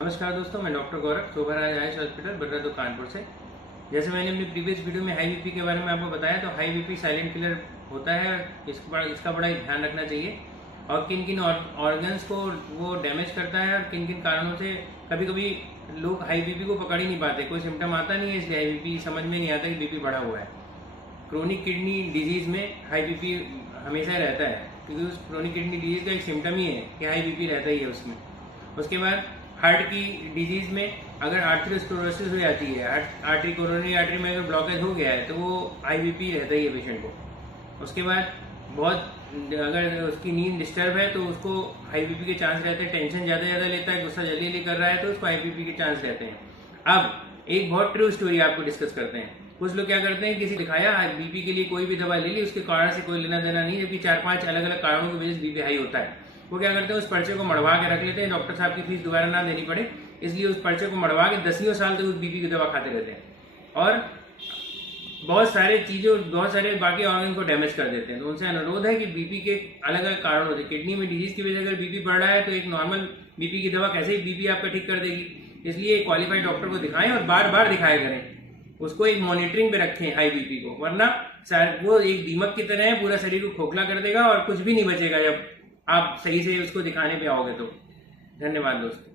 नमस्कार दोस्तों, मैं डॉक्टर गौरव शोभाराज आयुष हॉस्पिटल बर्रा कानपुर से। जैसे मैंने अपनी प्रीवियस वीडियो में हाई बीपी के बारे में आपको बताया, तो हाई बीपी साइलेंट किलर होता है। इसका बड़ा ध्यान रखना चाहिए और किन किन ऑर्गन्स को वो डैमेज करता है और किन किन कारणों से कभी कभी लोग हाई बीपी को पकड़ ही नहीं पाते। कोई सिम्टम आता नहीं है इसलिए हाई बीपी समझ में नहीं आता कि बीपी बढ़ा हुआ है। क्रोनिक किडनी डिजीज में हाई बीपी हमेशा रहता है, क्योंकि उस क्रोनिक किडनी डिजीज का एक सिम्टम ही है कि हाई बीपी रहता ही है उसमें। उसके बाद हार्ट की डिजीज में अगर आर्थरोस्क्लेरोसिस हो जाती है, आर्टरी कोरोनरी आर्टरी में अगर ब्लॉकेज हो गया है, तो वो हाई बीपी रहता ही है पेशेंट को। उसके बाद बहुत अगर उसकी नींद डिस्टर्ब है तो उसको हाई बीपी के चांस रहते हैं। टेंशन ज़्यादा लेता है, गुस्सा जल्दी कर रहा है, तो उसको हाई बीपी के चांस रहते हैं। अब एक बहुत ट्रू स्टोरी आपको डिस्कस करते हैं। कुछ लोग क्या करते हैं, किसी दिखाया बीपी के लिए कोई भी दवा ले ली, उसके कारण से कोई लेना देना नहीं, जबकि 4-5 अलग अलग कारणों की वजह से बीपी हाई होता है। वो क्या करते हैं, उस पर्चे को मड़वा के रख लेते हैं, डॉक्टर साहब की फीस दोबारा ना देनी पड़े, इसलिए उस पर्चे को मड़वा के 10 साल तक उस बीपी की दवा खाते रहते हैं और बहुत सारे बाकी ऑर्गन को डैमेज कर देते हैं। तो उनसे अनुरोध है कि बीपी के अलग अलग कारण होते हैं। किडनी में डिजीज की वजह से अगर बीपी बढ़ रहा है तो एक नॉर्मल बीपी की दवा कैसे ही बीपी आपका ठीक कर देगी। इसलिए क्वालिफाइड डॉक्टर को दिखाएं और बार बार दिखाया करें। उसको एक मॉनिटरिंग पे रखें हाई बीपी को, वरना वो एक दीमक की तरह है, पूरा शरीर को खोखला कर देगा और कुछ भी नहीं बचेगा जब आप सही से उसको दिखाने पे आओगे तो। धन्यवाद दोस्तों।